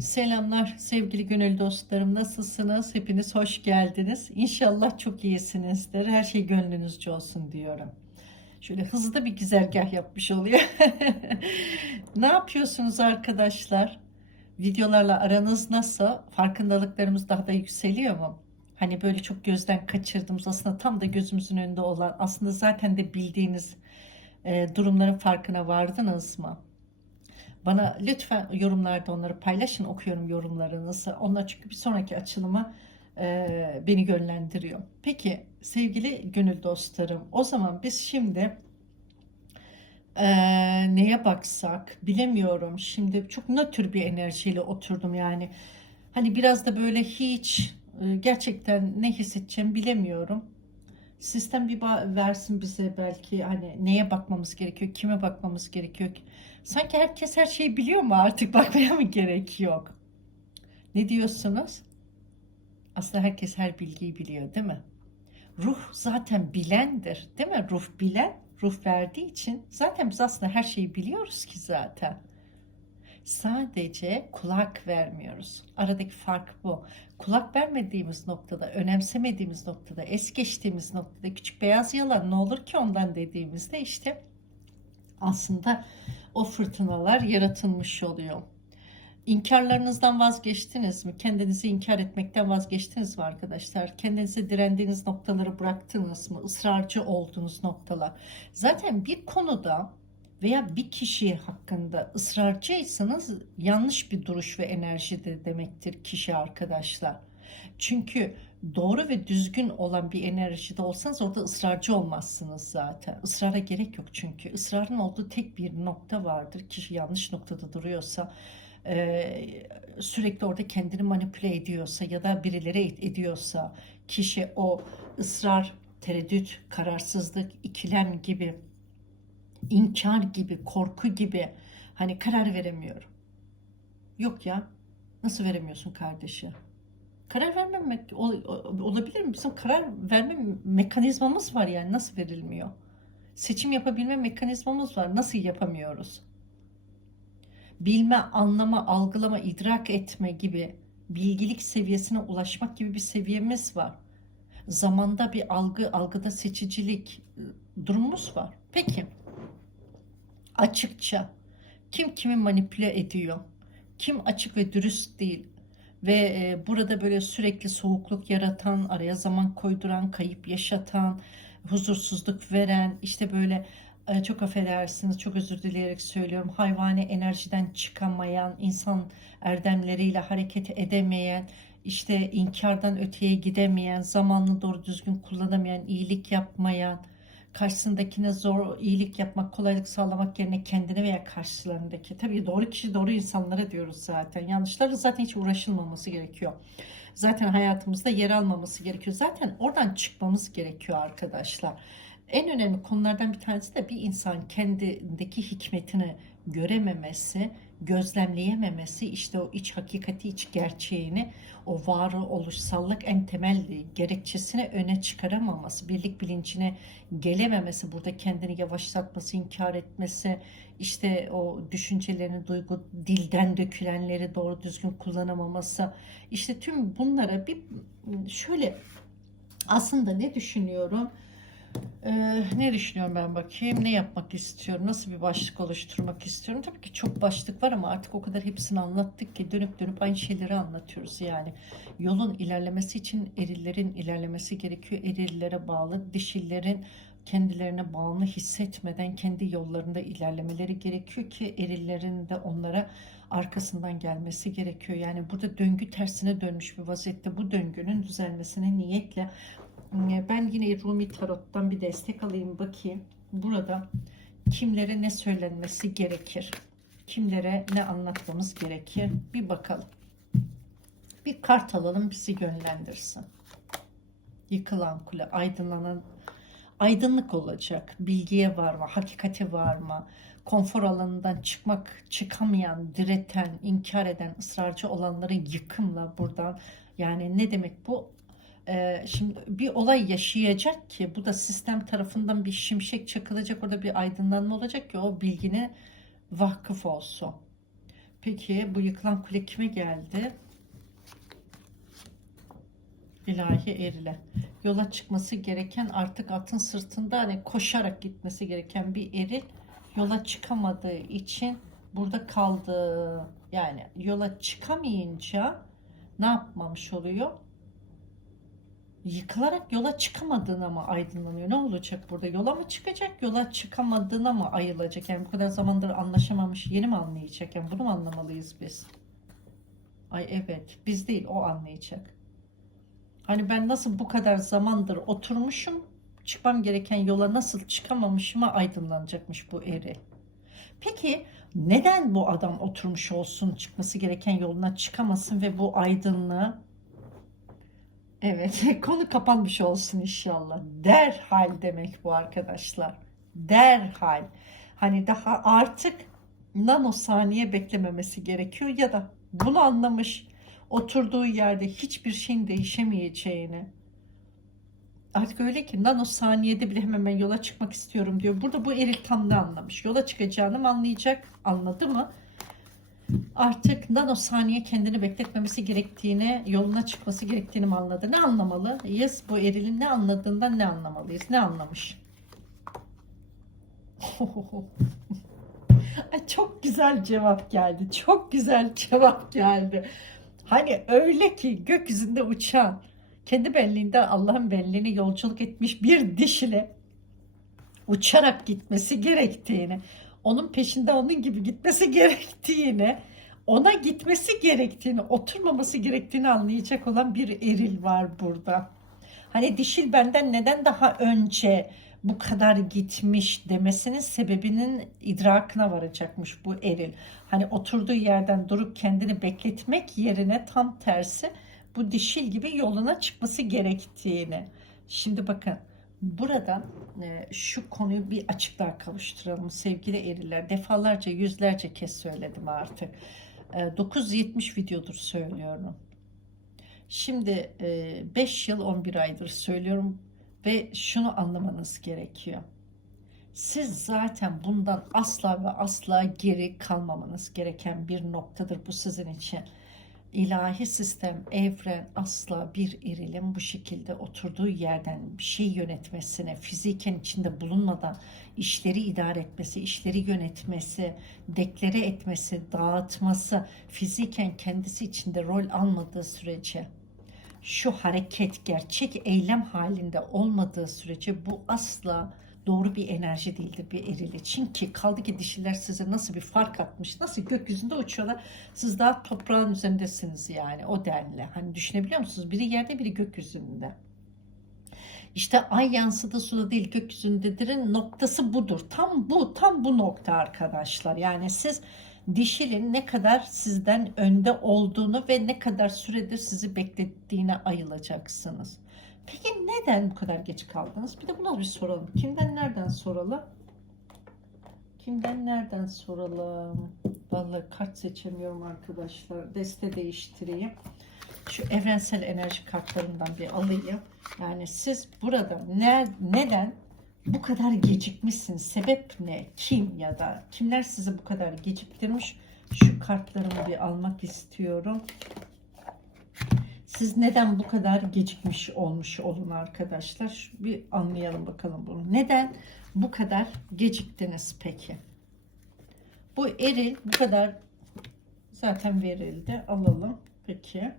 Selamlar sevgili gönül dostlarım. Nasılsınız? Hepiniz hoş geldiniz. İnşallah çok iyisinizdir. Her şey gönlünüzce olsun diyorum. Şöyle hızlı bir güzergah yapmış oluyor. ne yapıyorsunuz arkadaşlar? Videolarla aranız nasıl? Farkındalıklarımız daha da yükseliyor mu? Hani böyle çok gözden kaçırdığımız aslında tam da gözümüzün önünde olan aslında zaten de bildiğiniz e, durumların farkına vardınız mı? Bana lütfen yorumlarda onları paylaşın. Okuyorum yorumlarınızı. Onlar çünkü bir sonraki açılıma e, beni yönlendiriyor. Peki sevgili gönül dostlarım o zaman biz şimdi e, neye baksak bilemiyorum. Şimdi çok nötr bir enerjiyle oturdum yani. Hani biraz da böyle hiç e, gerçekten ne hissedeceğim bilemiyorum. Sistem bir versin bize belki hani neye bakmamız gerekiyor, kime bakmamız gerekiyor. Sanki herkes her şeyi biliyor mu artık bakmaya mı gerek yok? Ne diyorsunuz? Aslında herkes her bilgiyi biliyor değil mi? Ruh zaten bilendir değil mi? Ruh bilen, ruh verdiği için zaten biz aslında her şeyi biliyoruz ki zaten. Sadece kulak vermiyoruz. Aradaki fark bu. Kulak vermediğimiz noktada, önemsemediğimiz noktada, es geçtiğimiz noktada küçük beyaz yalan ne olur ki ondan dediğimizde işte aslında o fırtınalar yaratılmış oluyor. İnkarlarınızdan vazgeçtiniz mi? Kendinizi inkar etmekten vazgeçtiniz mi arkadaşlar? Kendinize direndiğiniz noktaları bıraktınız mı? Israrcı olduğunuz noktalar. Zaten bir konuda veya bir kişi hakkında ısrarcıysanız yanlış bir duruş ve enerjide demektir kişi arkadaşlar. Çünkü doğru ve düzgün olan bir enerjide olsanız orada ısrarcı olmazsınız zaten. Israra gerek yok çünkü. ısrarın olduğu tek bir nokta vardır. Kişi yanlış noktada duruyorsa sürekli orada kendini manipüle ediyorsa ya da birileri ediyorsa kişi o ısrar, tereddüt, kararsızlık, ikilem gibi inkar gibi, korku gibi hani karar veremiyorum. Yok ya. Nasıl veremiyorsun kardeşi? Karar vermemek ol- olabilir mi? Bizim karar verme mekanizmamız var yani nasıl verilmiyor? Seçim yapabilme mekanizmamız var. Nasıl yapamıyoruz? Bilme, anlama, algılama, idrak etme gibi bilgilik seviyesine ulaşmak gibi bir seviyemiz var. Zamanda bir algı, algıda seçicilik ıı, durumumuz var. Peki açıkça kim kimi manipüle ediyor? Kim açık ve dürüst değil? Ve e, burada böyle sürekli soğukluk yaratan, araya zaman koyduran, kayıp yaşatan, huzursuzluk veren, işte böyle e, çok affedersiniz, çok özür dileyerek söylüyorum, hayvani enerjiden çıkamayan, insan erdemleriyle hareket edemeyen, işte inkardan öteye gidemeyen, zamanını doğru düzgün kullanamayan, iyilik yapmayan, karşısındakine zor iyilik yapmak, kolaylık sağlamak yerine kendine veya karşılarındaki. Tabii doğru kişi doğru insanlara diyoruz zaten. Yanlışlarla zaten hiç uğraşılmaması gerekiyor. Zaten hayatımızda yer almaması gerekiyor. Zaten oradan çıkmamız gerekiyor arkadaşlar. En önemli konulardan bir tanesi de bir insan kendindeki hikmetini görememesi, gözlemleyememesi, işte o iç hakikati, iç gerçeğini, o varoluşsallık en temel gerekçesini öne çıkaramaması, birlik bilincine gelememesi, burada kendini yavaşlatması, inkar etmesi, işte o düşüncelerini, duygu, dilden dökülenleri doğru düzgün kullanamaması, işte tüm bunlara bir şöyle aslında ne düşünüyorum? Ee, ne düşünüyorum ben bakayım? Ne yapmak istiyorum? Nasıl bir başlık oluşturmak istiyorum? Tabii ki çok başlık var ama artık o kadar hepsini anlattık ki dönüp dönüp aynı şeyleri anlatıyoruz yani. Yolun ilerlemesi için erillerin ilerlemesi gerekiyor. Erillere bağlı, dişillerin kendilerine bağlı hissetmeden kendi yollarında ilerlemeleri gerekiyor ki erillerin de onlara arkasından gelmesi gerekiyor. Yani burada döngü tersine dönmüş bir vaziyette bu döngünün düzelmesine niyetle ben yine Rumi Tarot'tan bir destek alayım bakayım. Burada kimlere ne söylenmesi gerekir? Kimlere ne anlatmamız gerekir? Bir bakalım. Bir kart alalım bizi yönlendirsin. Yıkılan kule, aydınlanan aydınlık olacak. Bilgiye var mı? Hakikati var mı? Konfor alanından çıkmak, çıkamayan, direten, inkar eden, ısrarcı olanları yıkımla buradan yani ne demek bu? Ee, şimdi bir olay yaşayacak ki bu da sistem tarafından bir şimşek çakılacak orada bir aydınlanma olacak ki o bilgine vakıf olsun. Peki bu yıkılan kule kime geldi? İlahi erile. Yola çıkması gereken artık atın sırtında hani koşarak gitmesi gereken bir eril yola çıkamadığı için burada kaldı. Yani yola çıkamayınca ne yapmamış oluyor? Yıkılarak yola çıkamadığına mı aydınlanıyor? Ne olacak burada? Yola mı çıkacak? Yola çıkamadığına mı ayılacak? Yani bu kadar zamandır anlaşamamış yeni mi anlayacak? Yani bunu mu anlamalıyız biz? Ay evet biz değil o anlayacak. Hani ben nasıl bu kadar zamandır oturmuşum çıkmam gereken yola nasıl çıkamamışıma aydınlanacakmış bu eri. Peki neden bu adam oturmuş olsun çıkması gereken yoluna çıkamasın ve bu aydınlığı Evet konu kapanmış olsun inşallah. Derhal demek bu arkadaşlar. Derhal. Hani daha artık nanosaniye beklememesi gerekiyor ya da bunu anlamış oturduğu yerde hiçbir şeyin değişemeyeceğini artık öyle ki nanosaniyede bile hemen yola çıkmak istiyorum diyor. Burada bu eril tam ne anlamış? Yola çıkacağını mı anlayacak? Anladı mı? Artık nanosaniye kendini bekletmemesi gerektiğini, yoluna çıkması gerektiğini mi anladı? Ne anlamalı? Yes bu erilin ne anladığından ne anlamalıyız? Ne anlamış? Ay, çok güzel cevap geldi. Çok güzel cevap geldi. Hani öyle ki gökyüzünde uçan, kendi benliğinden Allah'ın benliğine yolculuk etmiş bir dişile uçarak gitmesi gerektiğini, onun peşinde onun gibi gitmesi gerektiğini, ona gitmesi gerektiğini, oturmaması gerektiğini anlayacak olan bir eril var burada. Hani dişil benden neden daha önce bu kadar gitmiş demesinin sebebinin idrakına varacakmış bu eril. Hani oturduğu yerden durup kendini bekletmek yerine tam tersi bu dişil gibi yoluna çıkması gerektiğini. Şimdi bakın buradan e, şu konuyu bir açıklığa kavuşturalım sevgili eriller. Defalarca yüzlerce kez söyledim artık. E, 970 videodur söylüyorum. Şimdi 5 yıl 11 aydır söylüyorum ve şunu anlamanız gerekiyor. Siz zaten bundan asla ve asla geri kalmamanız gereken bir noktadır bu sizin için. İlahi sistem, evren asla bir erilin bu şekilde oturduğu yerden bir şey yönetmesine, fiziken içinde bulunmadan işleri idare etmesi, işleri yönetmesi, deklare etmesi, dağıtması, fiziken kendisi içinde rol almadığı sürece şu hareket gerçek eylem halinde olmadığı sürece bu asla doğru bir enerji değildir bir eril için ki kaldı ki dişiler size nasıl bir fark atmış nasıl gökyüzünde uçuyorlar siz daha toprağın üzerindesiniz yani o denli. Hani düşünebiliyor musunuz? Biri yerde biri gökyüzünde. İşte ay yansıdı suda değil gökyüzündedir'in noktası budur. Tam bu tam bu nokta arkadaşlar. Yani siz dişilin ne kadar sizden önde olduğunu ve ne kadar süredir sizi beklettiğine ayılacaksınız. Peki neden bu kadar geç kaldınız? Bir de buna bir soralım. Kimden nereden soralım? Kimden nereden soralım? Vallahi kart seçemiyorum arkadaşlar. Deste değiştireyim. Şu evrensel enerji kartlarından bir alayım. Yani siz burada ne, neden bu kadar gecikmişsin? Sebep ne? Kim ya da kimler sizi bu kadar geciktirmiş? Şu kartlarımı bir almak istiyorum. Siz neden bu kadar gecikmiş olmuş olun arkadaşlar? Bir anlayalım bakalım bunu. Neden bu kadar geciktiniz peki? Bu eril bu kadar zaten verildi. Alalım. Peki.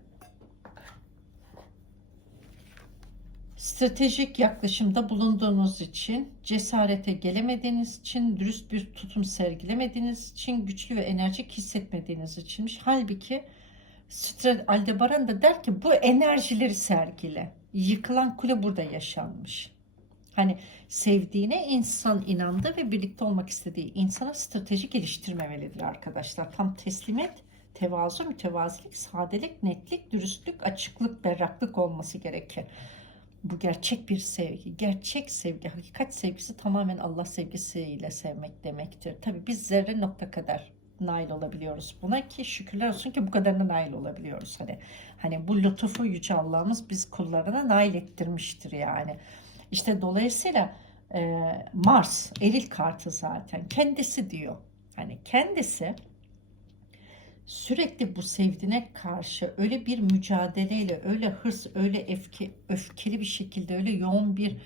Stratejik yaklaşımda bulunduğunuz için, cesarete gelemediğiniz için, dürüst bir tutum sergilemediğiniz için, güçlü ve enerjik hissetmediğiniz içinmiş. Halbuki Aldebaran da der ki bu enerjileri sergile. Yıkılan kule burada yaşanmış. Hani sevdiğine insan inandı ve birlikte olmak istediği insana strateji geliştirmemelidir arkadaşlar. Tam teslimiyet, tevazu, mütevazilik, sadelik, netlik, dürüstlük, açıklık, berraklık olması gerekir. Bu gerçek bir sevgi. Gerçek sevgi, hakikat sevgisi tamamen Allah sevgisiyle sevmek demektir. Tabi biz zerre nokta kadar nail olabiliyoruz buna ki şükürler olsun ki bu kadarına nail olabiliyoruz. Hani hani bu lütufu yüce Allah'ımız biz kullarına nail ettirmiştir yani. İşte dolayısıyla e, Mars eril kartı zaten kendisi diyor. Hani kendisi sürekli bu sevdiğine karşı öyle bir mücadeleyle, öyle hırs, öyle öfke, öfkeli bir şekilde, öyle yoğun bir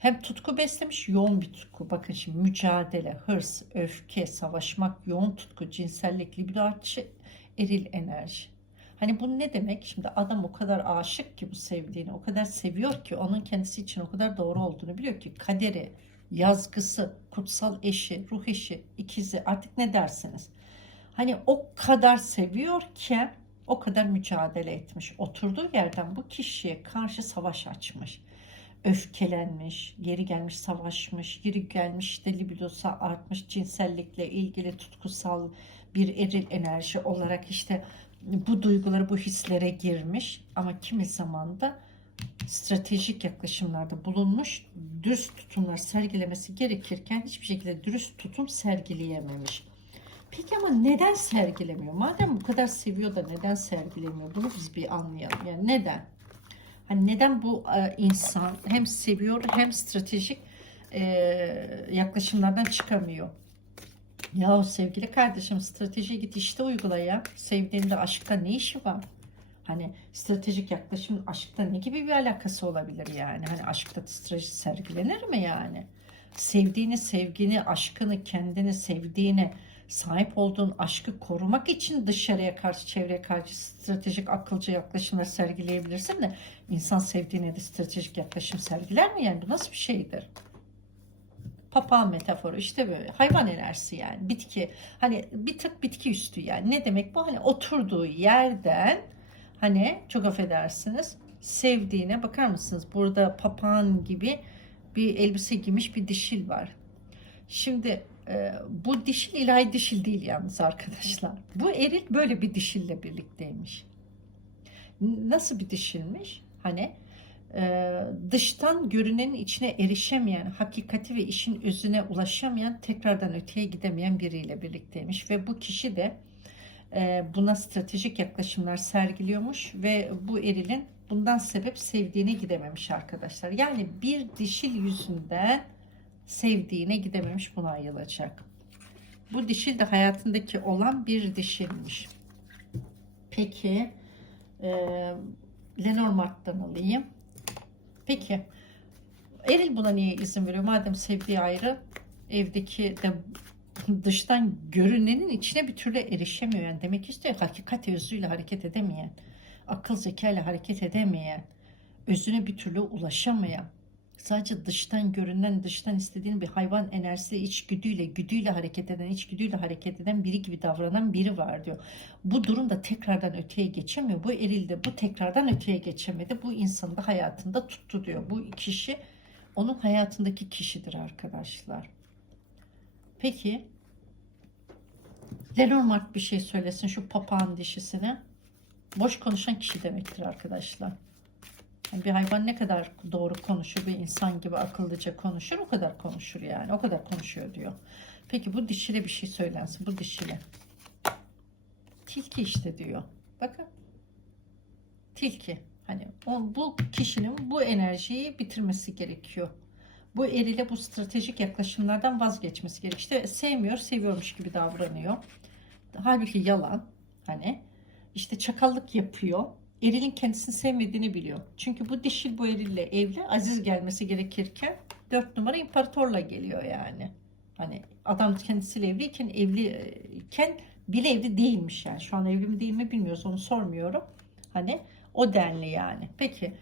hem tutku beslemiş, yoğun bir tutku. Bakın şimdi mücadele, hırs, öfke, savaşmak, yoğun tutku, cinsellik, libido artışı, eril enerji. Hani bu ne demek? Şimdi adam o kadar aşık ki bu sevdiğini, o kadar seviyor ki onun kendisi için o kadar doğru olduğunu biliyor ki kaderi, yazgısı, kutsal eşi, ruh eşi, ikizi artık ne dersiniz? Hani o kadar seviyor ki o kadar mücadele etmiş. Oturduğu yerden bu kişiye karşı savaş açmış. Öfkelenmiş, geri gelmiş savaşmış, geri gelmiş işte libidosu artmış, cinsellikle ilgili tutkusal bir eril enerji olarak işte bu duyguları, bu hislere girmiş. Ama kimi zaman da stratejik yaklaşımlarda bulunmuş, dürüst tutumlar sergilemesi gerekirken hiçbir şekilde dürüst tutum sergileyememiş. Peki ama neden sergilemiyor? Madem bu kadar seviyor da neden sergilemiyor? Bunu biz bir anlayalım. Yani neden? Hani neden bu e, insan hem seviyor hem stratejik e, yaklaşımlardan çıkamıyor? Ya sevgili kardeşim stratejiye git işte uygula ya. Sevdiğinde aşkta ne işi var? Hani stratejik yaklaşımın aşkta ne gibi bir alakası olabilir yani? Hani aşkta strateji sergilenir mi yani? Sevdiğini, sevgini, aşkını, kendini sevdiğini, sahip olduğun aşkı korumak için dışarıya karşı, çevreye karşı stratejik, akılcı yaklaşımlar sergileyebilirsin de insan sevdiğine de stratejik yaklaşım sergiler mi? Yani bu nasıl bir şeydir? Papağan metaforu işte böyle hayvan enerjisi yani bitki. Hani bir tık bitki üstü yani. Ne demek bu? Hani oturduğu yerden hani çok affedersiniz sevdiğine bakar mısınız? Burada papağan gibi bir elbise giymiş bir dişil var. Şimdi e, bu dişil ilahi dişil değil yalnız arkadaşlar bu eril böyle bir dişille birlikteymiş nasıl bir dişilmiş hani e, dıştan görünenin içine erişemeyen, hakikati ve işin özüne ulaşamayan, tekrardan öteye gidemeyen biriyle birlikteymiş. Ve bu kişi de e, buna stratejik yaklaşımlar sergiliyormuş ve bu erilin bundan sebep sevdiğine gidememiş arkadaşlar. Yani bir dişil yüzünden sevdiğine gidememiş buna ayılacak. Bu dişil de hayatındaki olan bir dişilmiş. Peki e, Lenormand'dan alayım. Peki Eril buna niye izin veriyor? Madem sevdiği ayrı evdeki de dıştan görünenin içine bir türlü erişemiyor. Yani demek istiyor hakikat özüyle hareket edemeyen, akıl zekayla hareket edemeyen, özüne bir türlü ulaşamayan, sadece dıştan görünen, dıştan istediğin bir hayvan enerjisi içgüdüyle, güdüyle hareket eden, içgüdüyle hareket eden biri gibi davranan biri var diyor. Bu durumda tekrardan öteye geçemiyor. Bu erilde bu tekrardan öteye geçemedi. Bu insanı da hayatında tuttu diyor. Bu kişi onun hayatındaki kişidir arkadaşlar. Peki Lenormand bir şey söylesin şu papağan dişisine. Boş konuşan kişi demektir arkadaşlar. Bir hayvan ne kadar doğru konuşur, bir insan gibi akıllıca konuşur, o kadar konuşur yani. O kadar konuşuyor diyor. Peki bu dişile bir şey söylensin, bu dişile. Tilki işte diyor. Bakın. Tilki. Hani o, bu kişinin bu enerjiyi bitirmesi gerekiyor. Bu eriyle bu stratejik yaklaşımlardan vazgeçmesi gerekiyor. İşte sevmiyor, seviyormuş gibi davranıyor. Halbuki yalan. Hani işte çakallık yapıyor erilin kendisini sevmediğini biliyor. Çünkü bu dişil bu erille evli aziz gelmesi gerekirken dört numara imparatorla geliyor yani. Hani adam kendisiyle evliyken evliyken bile evli değilmiş yani. Şu an evli mi değil mi bilmiyoruz onu sormuyorum. Hani o denli yani. Peki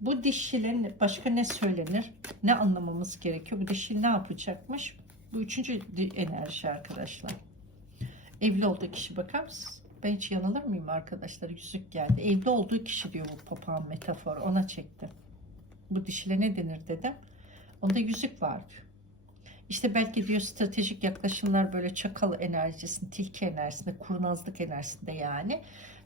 bu dişilin başka ne söylenir? Ne anlamamız gerekiyor? Bu dişil ne yapacakmış? Bu üçüncü enerji arkadaşlar. Evli olduğu kişi bakar mısınız? Ben hiç yanılır mıyım arkadaşlar? Yüzük geldi. Evli olduğu kişi diyor bu papağan metaforu. Ona çektim. Bu dişile ne denir dedim. Onda yüzük var İşte belki diyor stratejik yaklaşımlar böyle çakal enerjisinde, tilki enerjisinde, kurnazlık enerjisinde yani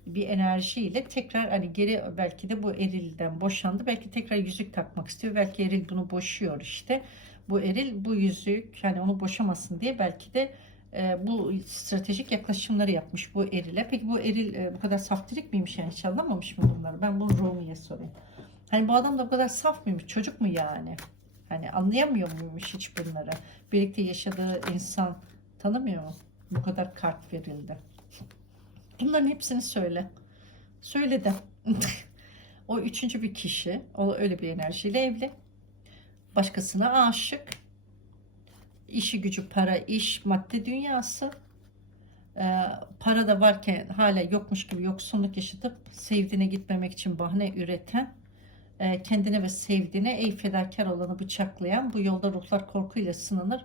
bir enerjiyle tekrar hani geri belki de bu erilden boşandı. Belki tekrar yüzük takmak istiyor. Belki eril bunu boşuyor işte. Bu eril bu yüzük hani onu boşamasın diye belki de e, bu stratejik yaklaşımları yapmış bu erile. Peki bu eril e, bu kadar saftirik miymiş yani hiç anlamamış mı bunları? Ben bunu Rumi'ye sorayım. Hani bu adam da bu kadar saf mıymış? Çocuk mu yani? Hani anlayamıyor muymuş hiç bunları? Birlikte yaşadığı insan tanımıyor mu? Bu kadar kart verildi. Bunların hepsini söyle. Söyle de. o üçüncü bir kişi. O öyle bir enerjiyle evli. Başkasına aşık. İşi gücü para, iş, madde dünyası. Ee, para da varken hala yokmuş gibi yoksunluk yaşatıp sevdiğine gitmemek için bahane üreten e, kendine ve sevdiğine ey fedakar olanı bıçaklayan bu yolda ruhlar korkuyla sınanır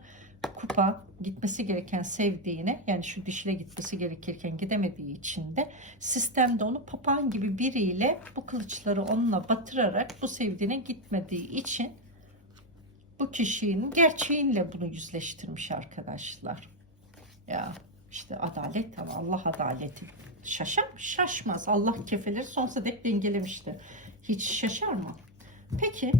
kupa gitmesi gereken sevdiğine yani şu dişile gitmesi gerekirken gidemediği için de sistemde onu papağan gibi biriyle bu kılıçları onunla batırarak bu sevdiğine gitmediği için bu kişinin gerçeğinle bunu yüzleştirmiş arkadaşlar. Ya işte adalet ama Allah adaleti. Şaşar mı? Şaşmaz. Allah kefeleri sonsuza dek dengelemişti. Hiç şaşar mı? Peki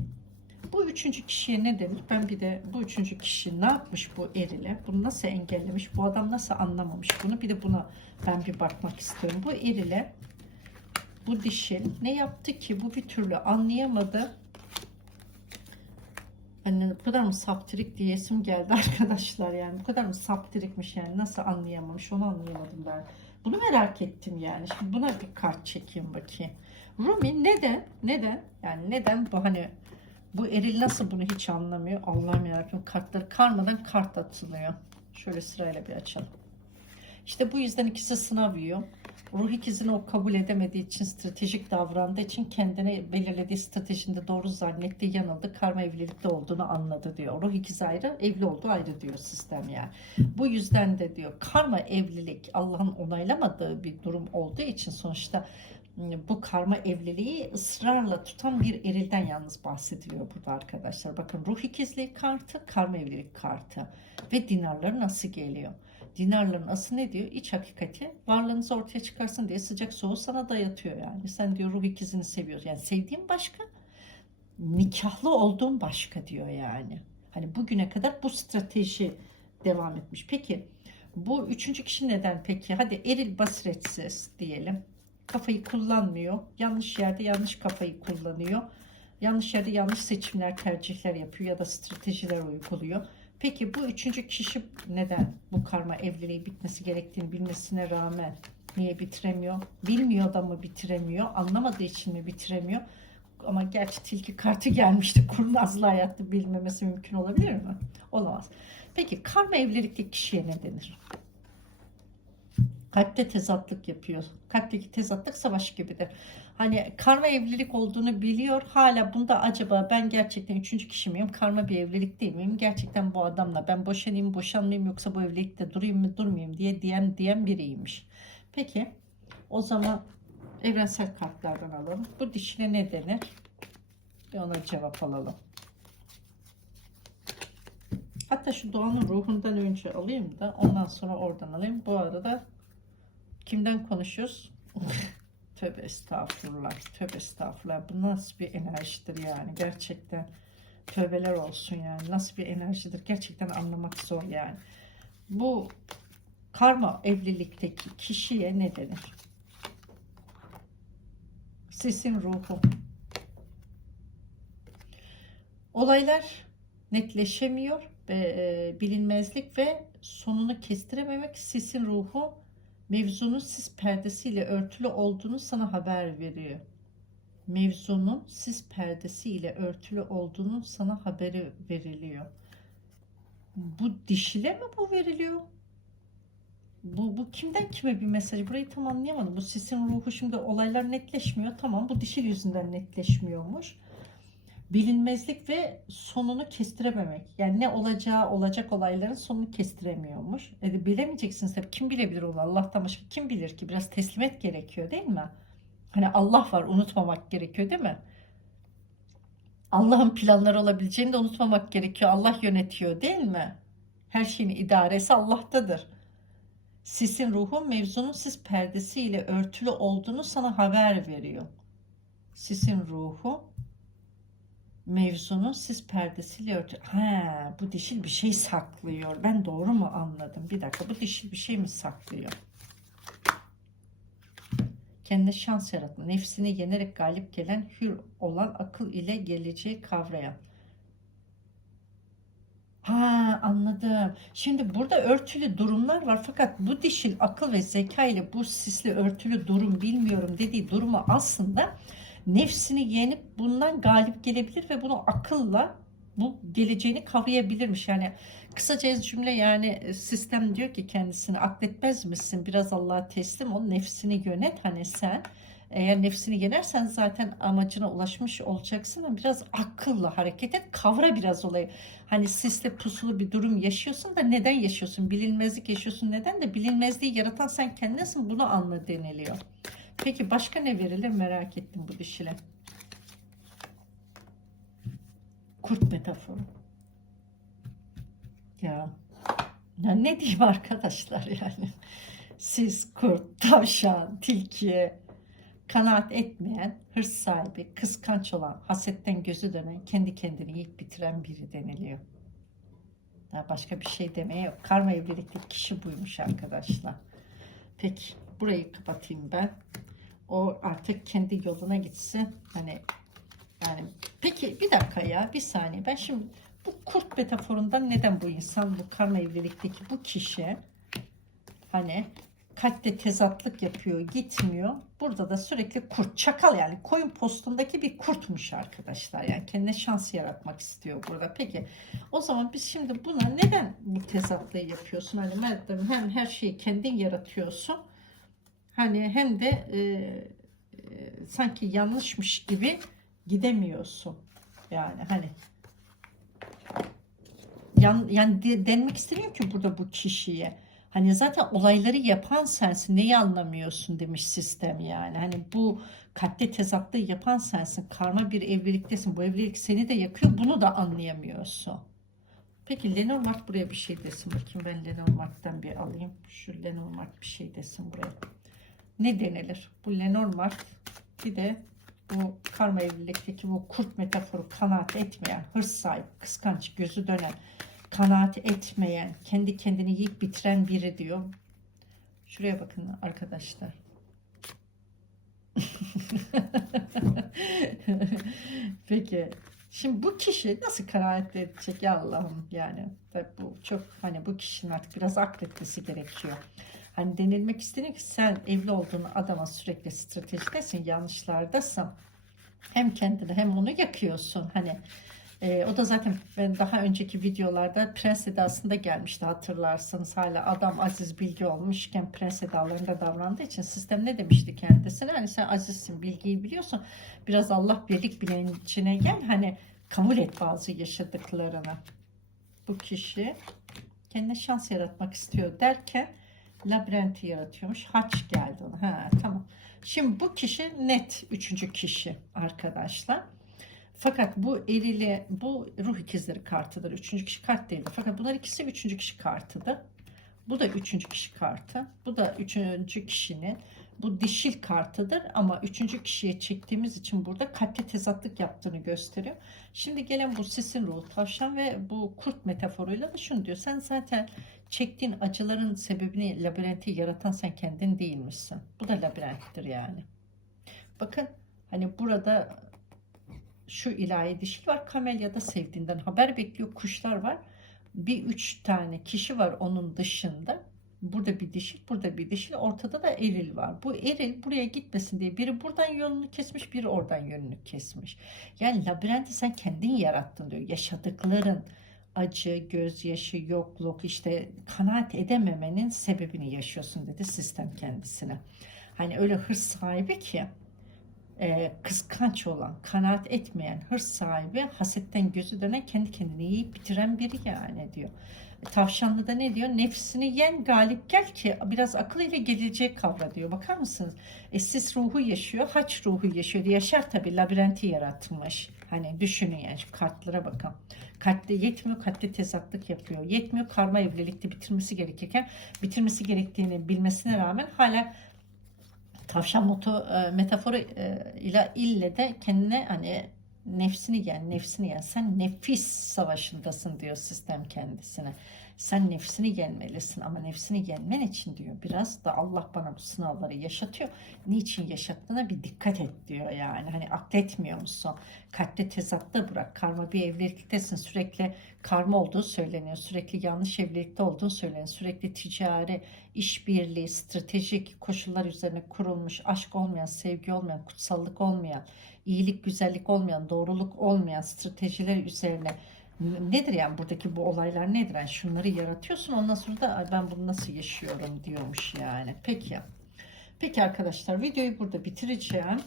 bu üçüncü kişiye ne denir? Ben bir de bu üçüncü kişi ne yapmış bu erile? Bunu nasıl engellemiş? Bu adam nasıl anlamamış bunu? Bir de buna ben bir bakmak istiyorum. Bu erile bu dişil ne yaptı ki bu bir türlü anlayamadı. Hani bu kadar mı saptirik diyesim geldi arkadaşlar yani. Bu kadar mı saptirikmiş yani nasıl anlayamamış onu anlayamadım ben. Bunu merak ettim yani. Şimdi buna bir kart çekeyim bakayım. Rumi neden? Neden? Yani neden bu hani bu eril nasıl bunu hiç anlamıyor? Allah'ım yarabbim kartları karmadan kart atılıyor. Şöyle sırayla bir açalım. İşte bu yüzden ikisi sınav yiyor. Ruh ikizini o kabul edemediği için stratejik davrandığı için kendine belirlediği stratejinde doğru zannetti yanıldı. Karma evlilikte olduğunu anladı diyor. Ruh ikizi ayrı evli olduğu ayrı diyor sistem yani. Bu yüzden de diyor karma evlilik Allah'ın onaylamadığı bir durum olduğu için sonuçta bu karma evliliği ısrarla tutan bir erilden yalnız bahsediliyor burada arkadaşlar. Bakın ruh ikizliği kartı, karma evlilik kartı ve dinarları nasıl geliyor? Dinarların aslı ne diyor? İç hakikati varlığınızı ortaya çıkarsın diye sıcak soğuğu sana dayatıyor yani. Sen diyor ruh ikizini seviyorsun. Yani sevdiğin başka, nikahlı olduğun başka diyor yani. Hani bugüne kadar bu strateji devam etmiş. Peki bu üçüncü kişi neden peki? Hadi eril basiretsiz diyelim kafayı kullanmıyor. Yanlış yerde yanlış kafayı kullanıyor. Yanlış yerde yanlış seçimler, tercihler yapıyor ya da stratejiler uyguluyor. Peki bu üçüncü kişi neden bu karma evliliği bitmesi gerektiğini bilmesine rağmen niye bitiremiyor? Bilmiyor da mı bitiremiyor? Anlamadığı için mi bitiremiyor? Ama gerçi tilki kartı gelmişti. Kurnazlı hayatta bilmemesi mümkün olabilir mi? Olamaz. Peki karma evlilikteki kişiye ne denir? Kalpte tezatlık yapıyor. Kalpteki tezatlık savaş gibidir. Hani karma evlilik olduğunu biliyor. Hala bunda acaba ben gerçekten üçüncü kişi miyim? Karma bir evlilik değil miyim? Gerçekten bu adamla ben boşanayım boşanmayayım yoksa bu evlilikte durayım mı durmayayım diye diyen diyen biriymiş. Peki o zaman evrensel kartlardan alalım. Bu dişine ne denir? Bir ona cevap alalım. Hatta şu doğanın ruhundan önce alayım da ondan sonra oradan alayım. Bu arada Kimden konuşuyoruz? Tövbe estağfurullah. Tövbe estağfurullah. Bu nasıl bir enerjidir yani gerçekten. Tövbeler olsun yani. Nasıl bir enerjidir gerçekten anlamak zor yani. Bu karma evlilikteki kişiye ne denir? Sesin ruhu. Olaylar netleşemiyor e, bilinmezlik ve sonunu kestirememek sesin ruhu mevzunun sis perdesiyle örtülü olduğunu sana haber veriyor. Mevzunun sis perdesiyle örtülü olduğunu sana haberi veriliyor. Bu dişile mi bu veriliyor? Bu, bu kimden kime bir mesaj? Burayı tam anlayamadım. Bu sisin ruhu şimdi olaylar netleşmiyor. Tamam bu dişil yüzünden netleşmiyormuş bilinmezlik ve sonunu kestirememek. Yani ne olacağı olacak olayların sonunu kestiremiyormuş. E bilemeyeceksiniz tabii. Kim bilebilir onu? Allah'tan başka kim bilir ki? Biraz teslimet gerekiyor değil mi? Hani Allah var unutmamak gerekiyor değil mi? Allah'ın planları olabileceğini de unutmamak gerekiyor. Allah yönetiyor değil mi? Her şeyin idaresi Allah'tadır. Sisin ruhu mevzunun sis perdesiyle örtülü olduğunu sana haber veriyor. Sisin ruhu mevzunun sis perdesiyle örtü. Ha, bu dişil bir şey saklıyor. Ben doğru mu anladım? Bir dakika bu dişil bir şey mi saklıyor? Kendine şans yaratma. Nefsini yenerek galip gelen, hür olan akıl ile geleceği kavrayan. Ha anladım. Şimdi burada örtülü durumlar var fakat bu dişil akıl ve zeka ile bu sisli örtülü durum bilmiyorum dediği durumu aslında nefsini yenip bundan galip gelebilir ve bunu akılla bu geleceğini kavrayabilirmiş. Yani kısaca cümle yani sistem diyor ki kendisini akletmez misin? Biraz Allah'a teslim ol, nefsini yönet. Hani sen eğer nefsini yenersen zaten amacına ulaşmış olacaksın ama biraz akılla hareket et, kavra biraz olayı. Hani sisli pusulu bir durum yaşıyorsun da neden yaşıyorsun? Bilinmezlik yaşıyorsun. Neden de bilinmezliği yaratan sen kendinsin bunu anla deniliyor. Peki başka ne verilir merak ettim bu dişile. Kurt metaforu. Ya, ya ne diyeyim arkadaşlar yani. Siz kurt, tavşan, tilki, kanaat etmeyen, hırs sahibi, kıskanç olan, hasetten gözü dönen, kendi kendini yiyip bitiren biri deniliyor. Daha başka bir şey demeye yok. Karma evlilikteki kişi buymuş arkadaşlar. Peki burayı kapatayım ben. O artık kendi yoluna gitsin. Hani yani peki bir dakika ya bir saniye. Ben şimdi bu kurt metaforundan neden bu insan bu karma evlilikteki bu kişi hani kalpte tezatlık yapıyor gitmiyor. Burada da sürekli kurt çakal yani koyun postundaki bir kurtmuş arkadaşlar. Yani kendine şans yaratmak istiyor burada. Peki o zaman biz şimdi buna neden bu tezatlığı yapıyorsun? Hani madem hem her şeyi kendin yaratıyorsun hani hem de e, e, sanki yanlışmış gibi gidemiyorsun. Yani hani yan, yani de- denmek istemiyorum ki burada bu kişiye. Hani zaten olayları yapan sensin. Neyi anlamıyorsun demiş sistem yani. Hani bu kalpte tezatlığı yapan sensin. Karma bir evliliktesin. Bu evlilik seni de yakıyor. Bunu da anlayamıyorsun. Peki Lenormand buraya bir şey desin. Bakayım ben Lenormand'dan bir alayım. Şu Lenormand bir şey desin buraya. Ne denilir? Bu Lenormand bir de bu karma evlilikteki bu kurt metaforu kanaat etmeyen, hırs sahibi, kıskanç, gözü dönen, kanaat etmeyen, kendi kendini yiyip bitiren biri diyor. Şuraya bakın arkadaşlar. Peki. Şimdi bu kişi nasıl kanaat edecek ya Allah'ım yani. Tabii bu çok hani bu kişinin artık biraz akletmesi gerekiyor. Hani denilmek isteniyor ki sen evli olduğun adama sürekli stratejidesin, yanlışlardasın. Hem kendini hem onu yakıyorsun. Hani e, o da zaten ben daha önceki videolarda prens edasında gelmişti hatırlarsanız. Hala adam aziz bilgi olmuşken prens edalarında davrandığı için sistem ne demişti kendisine? Hani sen azizsin, bilgiyi biliyorsun. Biraz Allah birlik bilincine gel. Hani kabul et bazı yaşadıklarını. Bu kişi kendine şans yaratmak istiyor derken labirenti yaratıyormuş. Haç geldi ona. Ha, tamam. Şimdi bu kişi net üçüncü kişi arkadaşlar. Fakat bu erili, bu ruh ikizleri kartıdır. Üçüncü kişi kart değildir. Fakat bunlar ikisi üçüncü kişi kartıdır. Bu da üçüncü kişi kartı. Bu da üçüncü kişinin bu dişil kartıdır ama üçüncü kişiye çektiğimiz için burada kalpte tezatlık yaptığını gösteriyor. Şimdi gelen bu sesin ruhu tavşan ve bu kurt metaforuyla da şunu diyor. Sen zaten çektiğin acıların sebebini labirenti yaratan sen kendin değilmişsin. Bu da labirenttir yani. Bakın hani burada şu ilahi dişil var. Kamelya'da sevdiğinden haber bekliyor. Kuşlar var. Bir üç tane kişi var onun dışında. Burada bir dişil, burada bir dişil, ortada da eril var. Bu eril buraya gitmesin diye biri buradan yolunu kesmiş, biri oradan yönünü kesmiş. Yani labirenti sen kendin yarattın diyor. Yaşadıkların acı, gözyaşı, yokluk, işte kanaat edememenin sebebini yaşıyorsun dedi sistem kendisine. Hani öyle hırs sahibi ki e, kıskanç olan, kanaat etmeyen, hırs sahibi, hasetten gözü dönen, kendi kendini yiyip bitiren biri yani diyor. E, Tavşanlı da ne diyor? Nefsini yen galip gel ki biraz akıl ile gelecek kavra diyor. Bakar mısınız? E, sis ruhu yaşıyor, haç ruhu yaşıyor. Yaşar tabii labirenti yaratmış. Hani düşünün yani şu kartlara bakın. Kalpte yetmiyor, kalpte tezatlık yapıyor. Yetmiyor, karma evlilikte bitirmesi gerekirken bitirmesi gerektiğini bilmesine rağmen hala tavşan moto e, metaforu e, ile ille de kendine hani nefsini yen, nefsini yen. Sen nefis savaşındasın diyor sistem kendisine. Sen nefsini yenmelisin ama nefsini yenmen için diyor biraz da Allah bana bu sınavları yaşatıyor. Niçin yaşattığına bir dikkat et diyor yani. Hani akletmiyor musun? Kalpte tezatta bırak. Karma bir evliliktesin. Sürekli karma olduğu söyleniyor. Sürekli yanlış evlilikte olduğu söyleniyor. Sürekli ticari, işbirliği, stratejik koşullar üzerine kurulmuş, aşk olmayan, sevgi olmayan, kutsallık olmayan, iyilik, güzellik olmayan, doğruluk olmayan stratejiler üzerine nedir yani buradaki bu olaylar nedir? Yani şunları yaratıyorsun ondan sonra da "Ay ben bunu nasıl yaşıyorum diyormuş yani. Peki. Peki arkadaşlar videoyu burada bitireceğim.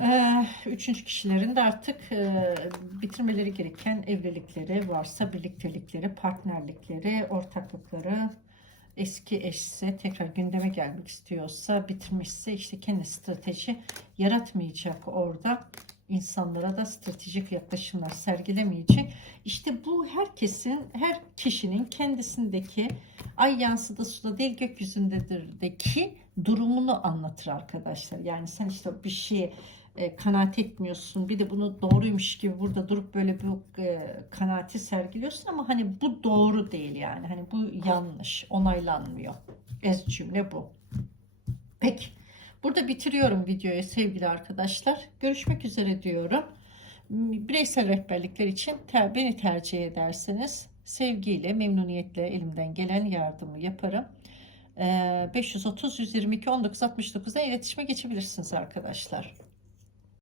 Ee, üçüncü kişilerin de artık e, bitirmeleri gereken evlilikleri varsa birliktelikleri, partnerlikleri, ortaklıkları, eski eşse tekrar gündeme gelmek istiyorsa bitirmişse işte kendi strateji yaratmayacak orada insanlara da stratejik yaklaşımlar sergilemeyecek. İşte bu herkesin, her kişinin kendisindeki ay yansıda suda değil gökyüzündedir'deki durumunu anlatır arkadaşlar. Yani sen işte bir şeye e, kanaat etmiyorsun. Bir de bunu doğruymuş gibi burada durup böyle bir e, kanaati sergiliyorsun ama hani bu doğru değil yani. Hani bu yanlış, onaylanmıyor. Ez cümle bu. Peki. Burada bitiriyorum videoyu sevgili arkadaşlar. Görüşmek üzere diyorum. Bireysel rehberlikler için ter, beni tercih ederseniz sevgiyle, memnuniyetle elimden gelen yardımı yaparım. Ee, 530 122 19 69'da iletişime geçebilirsiniz arkadaşlar.